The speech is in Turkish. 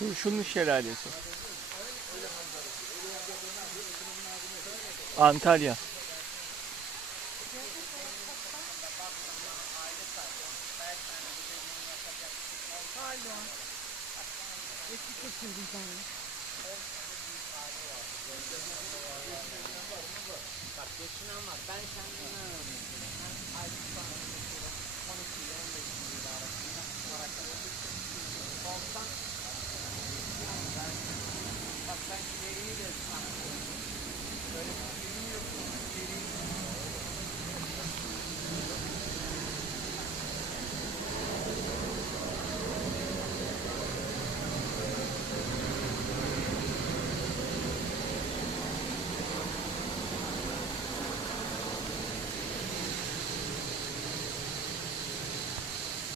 Kurşunlu Şelalesi. Antalya. Pardon. Eski kaçırdım ben. Bak geçinen var. Ben kendimden örnek vereyim. Ben aylık falan mesela 12 ile 15 bin